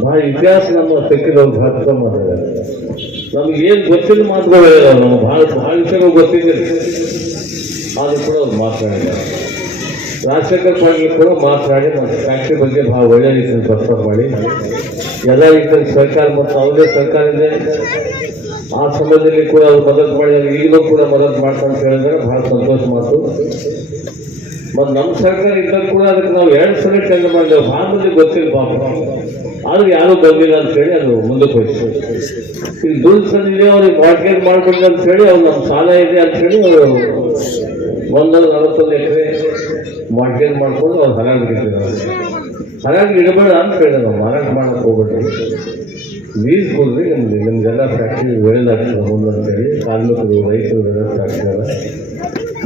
ಭಾಳ ಇತಿಹಾಸ ನಮ್ಮ ತೆಕ್ಕಿದವ್ರು ಭಾಳ ಮಾತಾಡ ಮಾಡಿದ್ದಾರೆ ನಮ್ಗೆ ಏನು ಗೊತ್ತಿಲ್ಲ ಮಾತುಗಳು ನಾವು ನಮ್ಗೆ ಭಾಳ ಭಾಳ ವಿಷಯಗಳು ಗೊತ್ತಿದ್ದಿಲ್ಲ ಆದರೂ ಕೂಡ ಅವ್ರು ಮಾತನಾಡಿದ್ದಾರೆ ರಾಜಶೇಖರ್ ಪಾಟೀಲ್ ಕೂಡ ಮಾತನಾಡಿ ನಮ್ಮ ಫ್ಯಾಕ್ಟ್ರಿ ಬಗ್ಗೆ ಭಾಳ ಒಳ್ಳೆ ರೀತಿಯಲ್ಲಿ ಪ್ರಸ್ತಾಪ ಮಾಡಿ. ಎಲ್ಲ ರೀತಿಯಲ್ಲಿ ಸರ್ಕಾರ ಮತ್ತು ಅವರದೇ ಸರ್ಕಾರ ಇದೆ. ಆ ಸಮಯದಲ್ಲಿ ಕೂಡ ಅವ್ರು ಮದತ್ ಮಾಡಿದಾಗ ಈಗಲೂ ಕೂಡ ಮದತ್ ಮಾಡ್ತಾರೆ ಅಂತ ಹೇಳಿದ್ರೆ ಭಾಳ ಸಂತೋಷ ಮಾತು. ಮತ್ತು ನಮ್ಮ ಸರ್ಕಾರ ಇದ್ದಾಗ ಕೂಡ ಅದಕ್ಕೆ ನಾವು ಎರಡು ಸಲ ಟೆಂಡರ್ ಮಾಡಿದೆವು. ಮಂದಿ ಗೊತ್ತಿಲ್ಲ ಪಾಪ. ಆದ್ರೆ ಯಾರು ಬಂದಿಲ್ಲ ಅಂತೇಳಿ ಅದು ಮುಂದಕ್ಕೆ ಹೋಯ್ತು. ಈಗ ದುಡ್ಡು ಅವ್ರಿಗೆ ಮಾರ್ಕೆಟ್ ಮಾಡ್ಬೇಕು ಅಂತ ಹೇಳಿ ಅವ್ರು ನಮ್ಮ ಸಾಲ ಇದೆ ಅಂತ ಹೇಳಿ ಅವರು ಒಂದೊಂದು ನಲವತ್ತೊಂದು ಎಕರೆ ಮಾರ್ಕೆಟ್ ಮಾಡ್ಕೊಂಡು ಅವ್ರು ಹರಾಗಿ ಬಿಟ್ಟಿದ್ದಾರೆ ಹರಾಗಿ ಇಡಬೇಡ ಅಂತ ನಾವು ಮಾರಾಟ ಮಾಡಕ್ಕೆ ಹೋಗ್ಬಿಟ್ಟು ಲೀಸ್ ಕೊಡ್ರಿ ನಿಮ್ಗೆ ನಮಗೆಲ್ಲ ಫ್ಯಾಕ್ಟ್ರಿ ಒಳ್ಳೇದಾಗ್ತದೆ ಮುಂದೆ ಅಂತೇಳಿ. ಕಾರ್ಮಿಕರು ರೈತರು ಎಲ್ಲ ಫ್ಯಾಕ್ಟ್ರಿ ಅದ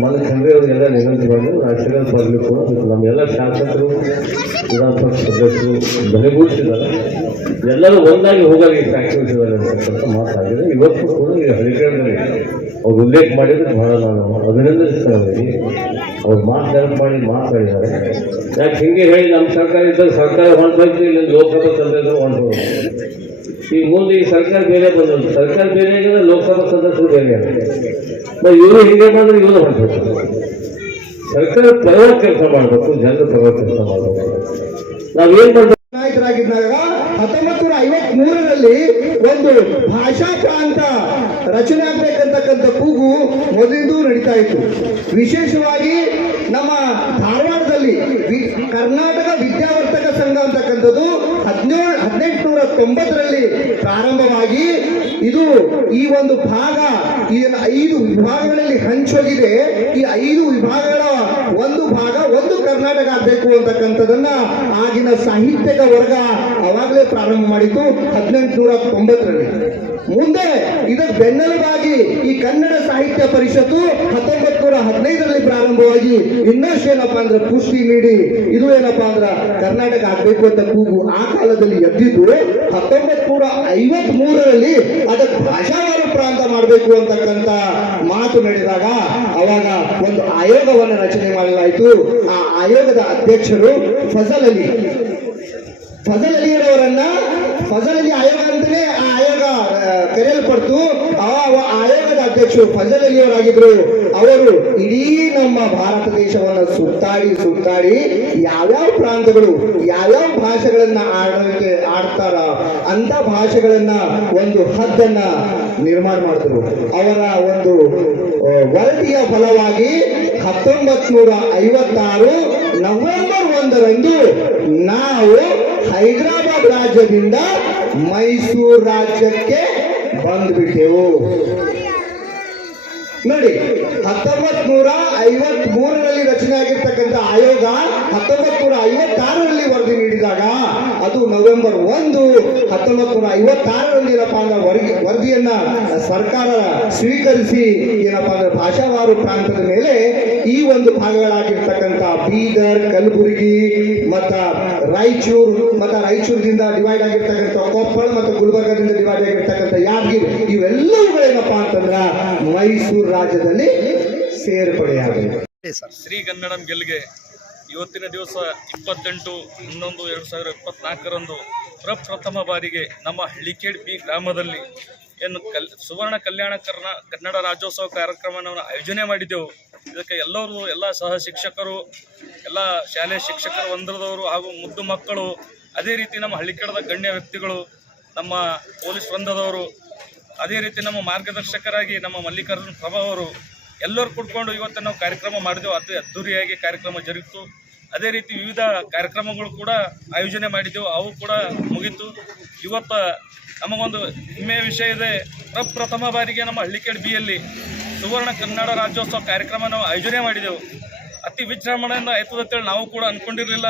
ಮನೆ ಖಂಡ್ರೆ ಅವರಿಗೆಲ್ಲ ವಿನಂತಿ ಮಾಡಿ ಆಶೀರ್ವಾದ ಬರಬೇಕು ಮತ್ತು ನಮ್ಮೆಲ್ಲ ಶಾಸಕರು ವಿಧಾನ ಸದಸ್ಯರು ಬೆಲೆಗೂಡಿಸಿದ್ದಾರೆ ಎಲ್ಲರೂ ಒಂದಾಗಿ ಹೋಗಲಿ ಫ್ಯಾಕ್ಟ್ರಿ ವಿಷಯದಲ್ಲಿ ಅಂತಕ್ಕಂಥ ಮಾತಾಗಿದೆ ಇವತ್ತು ಕೂಡ ಈಗ ಹಳಿಕೇರದಲ್ಲಿ ಅವ್ರು ಉಲ್ಲೇಖ ಮಾಡಿದ್ರೆ ಬಹಳ ನಾನು ಅಭಿನಂದಿಸ್ತಾ ಇದ್ದೀನಿ ಅವ್ರು ಮಾತು ಮಾಡಿ ಮಾತಾಡಿದ್ದಾರೆ. ಯಾಕೆ ಹಿಂಗೆ ಹೇಳಿ ನಮ್ಮ ಸರ್ಕಾರ ಇದ್ದಾಗ ಸರ್ಕಾರ ಹೊಂಟೋಯ್ತು ಇಲ್ಲಿ ಲೋಕಸಭೆ ಸದಸ್ಯರು ಹೊಂಟೋದು ಈಗ ಮುಂದೆ ಈ ಸರ್ಕಾರ ಬೇರೆ ಬಂದದ್ದು. ಸರ್ಕಾರ ಬೇರೆ ಆಗಿದೆ ಲೋಕಸಭಾ ಸದಸ್ಯರು ಬೇರೆ ಆಗಿದೆ ಇವರು ಹಿಂಗೆ ಬಂದ್ರೆ ಇವರು ಸರ್ಕಾರ ಪರವ ಕೆಲಸ ಮಾಡಬೇಕು, ಜನರ ಪರವ ಕೆಲಸ ಮಾಡಬೇಕು. ನಾವೇನ್ ನಾಯಕರಾಗಿದ್ದಾಗ ಹತ್ತೊಂಬತ್ತು ನೂರ ಐವತ್ ಮೂರರಲ್ಲಿ ಒಂದು ಭಾಷಾ ಪ್ರಾಂತ ರಚನೆ ಆಗ್ಬೇಕಂತಕ್ಕಂಥ ಕೂಗು ಮೊದಲಿಂದೂ ನಡೀತಾ ಇತ್ತು. ವಿಶೇಷವಾಗಿ ನಮ್ಮ ಧಾರವಾಡದಲ್ಲಿ ಕರ್ನಾಟಕ ವಿದ್ಯಾವರ್ತಕ ಸಂಘ ಅಂತಕ್ಕಂಥದ್ದು ಹದಿನೇಳು ಹದಿನೆಂಟುನೂರ ತೊಂಬತ್ತರಲ್ಲಿ ಪ್ರಾರಂಭವಾಗಿ ಇದು ಈ ಒಂದು ಭಾಗ ಇದನ್ನು ಐದು ವಿಭಾಗಗಳಲ್ಲಿ ಹಂಚೋಗಿದೆ. ಈ ಐದು ವಿಭಾಗಗಳ ಒಂದು ಭಾಗ, ಒಂದು ಕರ್ನಾಟಕ ಆಗಬೇಕು ಅಂತಕ್ಕಂಥದನ್ನ ಆಗಿನ ಸಾಹಿತ್ಯಕ ವರ್ಗ ಅವಾಗಲೇ ಪ್ರಾರಂಭ ಮಾಡಿತು ಹದಿನೆಂಟುನೂರ ತೊಂಬತ್ತರಲ್ಲಿ ಮುಂದೆ ಇದಕ್ಕೆ ಬೆನ್ನೆಲುಬಾಗಿ ಈ ಕನ್ನಡ ಸಾಹಿತ್ಯ ಪರಿಷತ್ತು ಹತ್ತೊಂಬತ್ತು ಹದಿನೈದರಲ್ಲಿ ಪ್ರಾರಂಭವಾಗಿ ಇನ್ನಷ್ಟು ಏನಪ್ಪಾ ಅಂದ್ರೆ ಪುಷ್ಟಿ ನೀಡಿ, ಇದು ಏನಪ್ಪಾ ಅಂದ್ರೆ ಕರ್ನಾಟಕ ಆಗ್ಬೇಕು ಅಂತ ಕೂಗು ಆ ಕಾಲದಲ್ಲಿ ಎದ್ದಿದ್ದು ಹತ್ತೊಂಬತ್ ನೂರ ಐವತ್ ಮೂರರಲ್ಲಿ ಅದಕ್ಕೆ ಭಾಷಾವಾರು ಪ್ರಾಂತ ಮಾಡಬೇಕು ಅಂತಕ್ಕಂತ ಮಾತು ನಡೆದಾಗ ಅವಾಗ ಒಂದು ಆಯೋಗವನ್ನು ರಚನೆ ಮಾಡಲಾಯಿತು. ಆ ಆಯೋಗದ ಅಧ್ಯಕ್ಷರು ಫಜಲ್ ಅಲಿ. ಫಜಲ್ ಅಲಿಯವರನ್ನ ಫಜಲ್ ಅಲಿ ಆಯೋಗ ಅಂತಲೇ ಆ ಆಯೋಗ ಕರೆಯಲ್ಪಡ್ತು. ಆ ಆಯೋಗದ ಅಧ್ಯಕ್ಷರು ಫಜಲ್ ಅಲಿಯವರಾಗಿದ್ರು ಅವರು ಇಡೀ ನಮ್ಮ ಭಾರತ ದೇಶವನ್ನ ಸುತ್ತಾಡಿ ಸುತ್ತಾಡಿ ಯಾವ್ಯಾವ ಪ್ರಾಂತಗಳು ಯಾವ್ಯಾವ ಭಾಷೆಗಳನ್ನ ಆಡಲಿಕ್ಕೆ ಆಡ್ತಾರ, ಅಂತ ಭಾಷೆಗಳನ್ನ ಒಂದು ಹದ್ದನ್ನ ನಿರ್ಮಾಣ ಮಾಡಿದ್ರು ಅವರ ಒಂದು ವರದಿಯ ಫಲವಾಗಿ ಹತ್ತೊಂಬತ್ ನೂರ ಐವತ್ತಾರು ನವೆಂಬರ್ ಒಂದರಂದು ನಾವು ಹೈದರಾಬಾದ್ ರಾಜ್ಯದಿಂದ ಮೈಸೂರು ರಾಜ್ಯಕ್ಕೆ ಬಂದ್ಬಿಟ್ಟೆವು. ನೋಡಿ ಹತ್ತೊಂಬತ್ ನೂರ ಐವತ್ ಮೂರರಲ್ಲಿ ರಚನೆ ಆಗಿರ್ತಕ್ಕಂಥ ಆಯೋಗ ಹತ್ತೊಂಬತ್ ನೂರ ಐವತ್ತಾರರಲ್ಲಿ ವರದಿ ನೀಡಿದಾಗ, ಅದು ನವೆಂಬರ್ ಒಂದು ಹತ್ತೊಂಬತ್ ನೂರ ಐವತ್ತಾರರಲ್ಲಿ ಏನಪ್ಪಾ ಅಂದ್ರೆ ವರದಿ ವರದಿಯನ್ನ ಸರ್ಕಾರ ಸ್ವೀಕರಿಸಿ, ಏನಪ್ಪಾ ಅಂದ್ರೆ ಭಾಷಾವಾರು ಪ್ರಾಂತದ ಮೇಲೆ ಈ ಒಂದು ಭಾಗಗಳಾಗಿರ್ತಕ್ಕಂಥ ಬೀದರ್, ಕಲಬುರಗಿ, ಮತ್ತ ರಾಯಚೂರು, ಮತ್ತ ರಾಯಚೂರದಿಂದ ಡಿವೈಡ್ ಆಗಿರ್ತಕ್ಕಂಥ ಕೊಪ್ಪಳ ಮತ್ತು ಗುಲ್ಬರ್ಗದಿಂದ ಡಿವೈಡ್ ಆಗಿರ್ತಕ್ಕಂಥ ಯಾದಗಿರಿ ಇವೆಲ್ಲವುಗಳೇನಪ್ಪಾ ಅಂತಂದ್ರ ಮೈಸೂರು ರಾಜ್ಯದಲ್ಲಿ ಸೇರ್ಪಡೆಯಾಗಬೇಕು. ಶ್ರೀಗನ್ನಡಂ ಗೆಲ್ಗೆ ಇವತ್ತಿನ ದಿವಸ ಇಪ್ಪತ್ತೆಂಟು ಹನ್ನೊಂದು ಎರಡು ಸಾವಿರ ಇಪ್ಪತ್ನಾಲ್ಕರಂದು ಪ್ರಪ್ರಥಮ ಬಾರಿಗೆ ನಮ್ಮ ಹಳ್ಳಿಕೇಡ್ ಬಿ ಗ್ರಾಮದಲ್ಲಿ ಏನು ಕಲ್ ಸುವರ್ಣ ಕಲ್ಯಾಣ ಕರ್ನ ಕನ್ನಡ ರಾಜ್ಯೋತ್ಸವ ಕಾರ್ಯಕ್ರಮವನ್ನು ಆಯೋಜನೆ ಮಾಡಿದ್ದೆವು. ಇದಕ್ಕೆ ಎಲ್ಲರೂ ಎಲ್ಲ ಸಹ ಶಿಕ್ಷಕರು ಎಲ್ಲ ಶಾಲೆ ಶಿಕ್ಷಕರು ಒಂದರದವರು ಹಾಗೂ ಮುದ್ದು ಮಕ್ಕಳು ಅದೇ ರೀತಿ ನಮ್ಮ ಹಳ್ಳಿಕೇಡದ ಗಣ್ಯ ವ್ಯಕ್ತಿಗಳು ನಮ್ಮ ಪೊಲೀಸ್ ವೃಂದದವರು ಅದೇ ರೀತಿ ನಮ್ಮ ಮಾರ್ಗದರ್ಶಕರಾಗಿ ನಮ್ಮ ಮಲ್ಲಿಕಾರ್ಜುನ ಪ್ರಭಾ ಅವರು ಎಲ್ಲರೂ ಕೂಡ್ಕೊಂಡು ಇವತ್ತು ನಾವು ಕಾರ್ಯಕ್ರಮ ಮಾಡಿದೆವು. ಅತಿ ಅದ್ದೂರಿಯಾಗಿ ಕಾರ್ಯಕ್ರಮ ಜರುಗಿತು. ಅದೇ ರೀತಿ ವಿವಿಧ ಕಾರ್ಯಕ್ರಮಗಳು ಕೂಡ ಆಯೋಜನೆ ಮಾಡಿದ್ದೆವು ಅವು ಕೂಡ ಮುಗೀತು. ಇವತ್ತು ನಮಗೊಂದು ಹೆಮ್ಮೆಯ ವಿಷಯ ಇದೆ. ಪ್ರಪ್ರಥಮ ಬಾರಿಗೆ ನಮ್ಮ ಹಳ್ಳಿಕೇಡ್ ಬಿಯಲ್ಲಿ ಸುವರ್ಣ ಕನ್ನಡ ರಾಜ್ಯೋತ್ಸವ ಕಾರ್ಯಕ್ರಮ ನಾವು ಆಯೋಜನೆ ಮಾಡಿದೆವು. ಅತಿ ವಿಜೃಂಭಣೆಯಿಂದ ಆಯ್ತದ ಅಂತೇಳಿ ನಾವು ಕೂಡ ಅಂದ್ಕೊಂಡಿರಲಿಲ್ಲ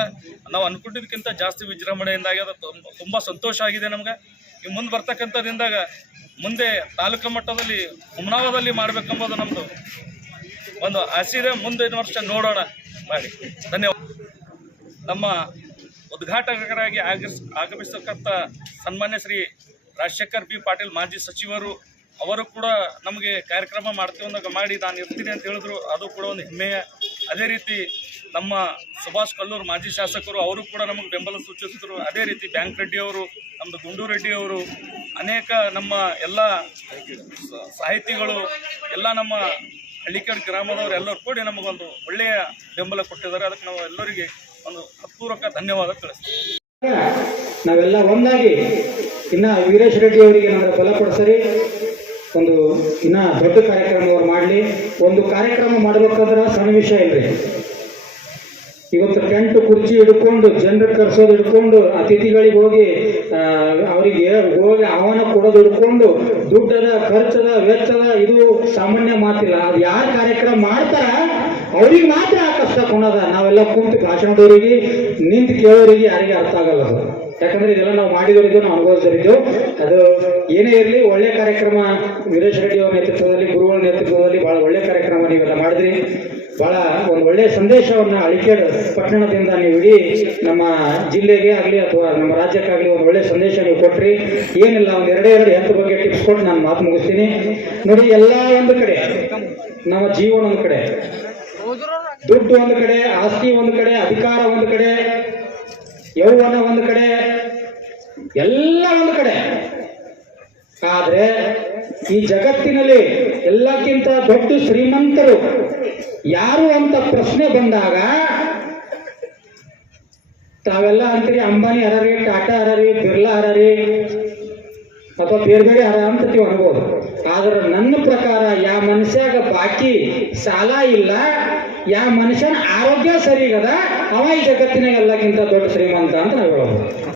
ನಾವು ಅನ್ಕೊಂಡಿದ್ಕಿಂತ ಜಾಸ್ತಿ ವಿಜೃಂಭಣೆಯಿಂದ ತುಂಬ- ತುಂಬ ಸಂತೋಷ ಆಗಿದೆ ನಮ್ಗೆ. ಈ ಮುಂದೆ ಬರ್ತಕ್ಕಂಥ ದಿನದಾಗ ಮುಂದೆ ತಾಲೂಕು ಮಟ್ಟದಲ್ಲಿ ಹುಮ್ನಾವದಲ್ಲಿ ಮಾಡ್ಬೇಕೆಂಬುದು ನಮ್ಮದು ಒಂದು ಆಸೆ ಇದೆ. ಮುಂದಿನ ವರ್ಷ ನೋಡೋಣ. ಮಾಡಿ. ಧನ್ಯವಾದ. ನಮ್ಮ ಉದ್ಘಾಟಕರಾಗಿ ಆಗಿಸ್, ಆಗಮಿಸತಕ್ಕಂಥ ಸನ್ಮಾನ್ಯ ಶ್ರೀ ರಾಜಶೇಖರ್ ಬಿ ಪಾಟೀಲ್ ಮಾಜಿ ಸಚಿವರು, ಅವರು ಕೂಡ ನಮಗೆ ಕಾರ್ಯಕ್ರಮ ಮಾಡ್ತೀವಿ ಅಂದಾಗ ಮಾಡಿ ನಾನು ಇರ್ತೀನಿ ಅಂತ ಹೇಳಿದ್ರು. ಅದು ಕೂಡ ಒಂದು ಹೆಮ್ಮೆಯ ಅದೇ ರೀತಿ ನಮ್ಮ ಸುಭಾಷ್ ಕಲ್ಲೂರು ಮಾಜಿ ಶಾಸಕರು, ಅವರು ಕೂಡ ನಮಗೆ ಬೆಂಬಲ ಸೂಚಿಸಿದರು. ಅದೇ ರೀತಿ ಬ್ಯಾಂಕ್ ರೆಡ್ಡಿ ಅವರು ನಮ್ಮದು ಗುಂಡು ರೆಡ್ಡಿ ಅವರು, ಅನೇಕ ನಮ್ಮ ಎಲ್ಲ ಸಾಹಿತಿಗಳು, ಎಲ್ಲ ನಮ್ಮ ಹಳ್ಳಿಕೇಡ್ ಗ್ರಾಮದವರು ಎಲ್ಲರೂ ಕೂಡಿ ನಮಗೊಂದು ಒಳ್ಳೆಯ ಬೆಂಬಲ ಕೊಟ್ಟಿದ್ದಾರೆ. ಅದಕ್ಕೆ ನಾವು ಎಲ್ಲರಿಗೆ ಒಂದು ಹತ್ಪೂರ್ವಕ ಧನ್ಯವಾದ ಕಳಿಸ್ತೀವಿ ನಾವೆಲ್ಲ ಒಂದಾಗಿ ಇನ್ನ ವೀರೇಶ್ ರೆಡ್ಡಿ ಅವರಿಗೆ ಏನಾದ್ರು ಬಲಪಡಿಸರಿ ಒಂದು ಇನ್ನ ದೊಡ್ಡ ಕಾರ್ಯಕ್ರಮ ಅವ್ರು ಮಾಡಲಿ. ಒಂದು ಕಾರ್ಯಕ್ರಮ ಮಾಡ್ಬೇಕಂದ್ರೆ ಸನ್ನಿವೇಶ ವಿಷಯ ಇಲ್ರಿ ಇವತ್ತು ಟೆಂಟ್, ಕುರ್ಚಿ ಹಿಡ್ಕೊಂಡು, ಜನರ ಕರ್ಸೋದು ಹಿಡ್ಕೊಂಡು, ಅತಿಥಿಗಳಿಗೆ ಹೋಗಿ ಅವರಿಗೆ ಹೋಗಿ ಆಹ್ವಾನ ಕೊಡೋದು ಹಿಡ್ಕೊಂಡು, ದುಡ್ಡದ, ಖರ್ಚದ, ವೆಚ್ಚದ ಇದು ಸಾಮಾನ್ಯ ಮಾತಿಲ್ಲ. ಅದು ಯಾರು ಕಾರ್ಯಕ್ರಮ ಮಾಡ್ತಾರ, ಅವ್ರಿಗೆ ಮಾತ್ರ ಆ ಕಷ್ಟ ಕೊಡೋದ ನಾವೆಲ್ಲ ಕುಂತು ಭಾಷಣದವರಿಗೆ, ನಿಂತು ಕೇಳೋರಿಗೆ ಯಾರಿಗೆ ಅರ್ಥ ಆಗಲ್ಲ ಅದು. ಯಾಕಂದ್ರೆ ಇದೆಲ್ಲ ನಾವು ಮಾಡಿದವರಿದ್ದು ನಾವು ಅನುಭವಿಸಿದ್ದು ಅದು ಏನೇ ಇರಲಿ, ಒಳ್ಳೆ ಕಾರ್ಯಕ್ರಮ ವೀರೇಶ್ ರೆಡ್ಡಿ ಅವರ ನೇತೃತ್ವದಲ್ಲಿ, ಗುರುಗಳ ನೇತೃತ್ವದಲ್ಲಿ ಬಹಳ ಒಳ್ಳೆ ಕಾರ್ಯಕ್ರಮ ನೀವೆಲ್ಲ ಮಾಡಿದ್ರಿ. ಬಹಳ ಒಂದು ಒಳ್ಳೆಯ ಸಂದೇಶವನ್ನು ಅಳಿಕೇಡ್ ಪಟ್ಟಣದಿಂದ ನೀವು ಇಡೀ ನಮ್ಮ ಜಿಲ್ಲೆಗೆ ಆಗಲಿ ಅಥವಾ ನಮ್ಮ ರಾಜ್ಯಕ್ಕಾಗಲಿ ಒಂದು ಒಳ್ಳೆ ಸಂದೇಶ ನೀವು ಕೊಟ್ರಿ. ಏನಿಲ್ಲ, ಒಂದು ಎರಡೇ ಎರಡು ಹೆಲ್ತ್ ಬಗ್ಗೆ ಟಿಪ್ಸ್ ಕೊಟ್ಟು ನಾನು ಮಾತು ಮುಗಿಸ್ತೀನಿ. ನೋಡಿ, ಎಲ್ಲ ಒಂದು ಕಡೆ, ನಮ್ಮ ಜೀವನ ಒಂದು ಕಡೆ, ದುಡ್ಡು ಒಂದು ಕಡೆ, ಆಸ್ತಿ ಒಂದು ಕಡೆ, ಅಧಿಕಾರ ಒಂದು ಕಡೆ ಯೌವನ ಒಂದು ಕಡೆ, ಎಲ್ಲ ಒಂದು ಕಡೆ. ಆದ್ರೆ ಈ ಜಗತ್ತಿನಲ್ಲಿ ಎಲ್ಲಕ್ಕಿಂತ ದೊಡ್ಡ ಶ್ರೀಮಂತರು ಯಾರು ಅಂತ ಪ್ರಶ್ನೆ ಬಂದಾಗ, ತಾವೆಲ್ಲ ಅಂತೀರಿ, ಅಂಬಾನಿ ಹರರಿ, ಟಾಟಾ ಹರರಿ, ಬಿರ್ಲಾ ಹರರಿ, ಅಥವಾ ಬೇರೆ ಬೇರೆ ಹರ ಅಂತ ನೀವು ಅನ್ಬೋದು. ಆದ್ರೆ ನನ್ನ ಪ್ರಕಾರ, ಯಾ ಮನುಷ್ಯಾಗ ಬಾಕಿ ಸಾಲ ಇಲ್ಲ, ಯಾ ಮನುಷ್ಯನ ಆರೋಗ್ಯ ಸರಿಗದ ಅವ ಈ ಜಗತ್ತಿನಾಗ ಎಲ್ಲಕ್ಕಿಂತ ದೊಡ್ಡ ಶ್ರೀಮಂತ ಅಂತ ನಾವು ಹೇಳ್ಬೋದು.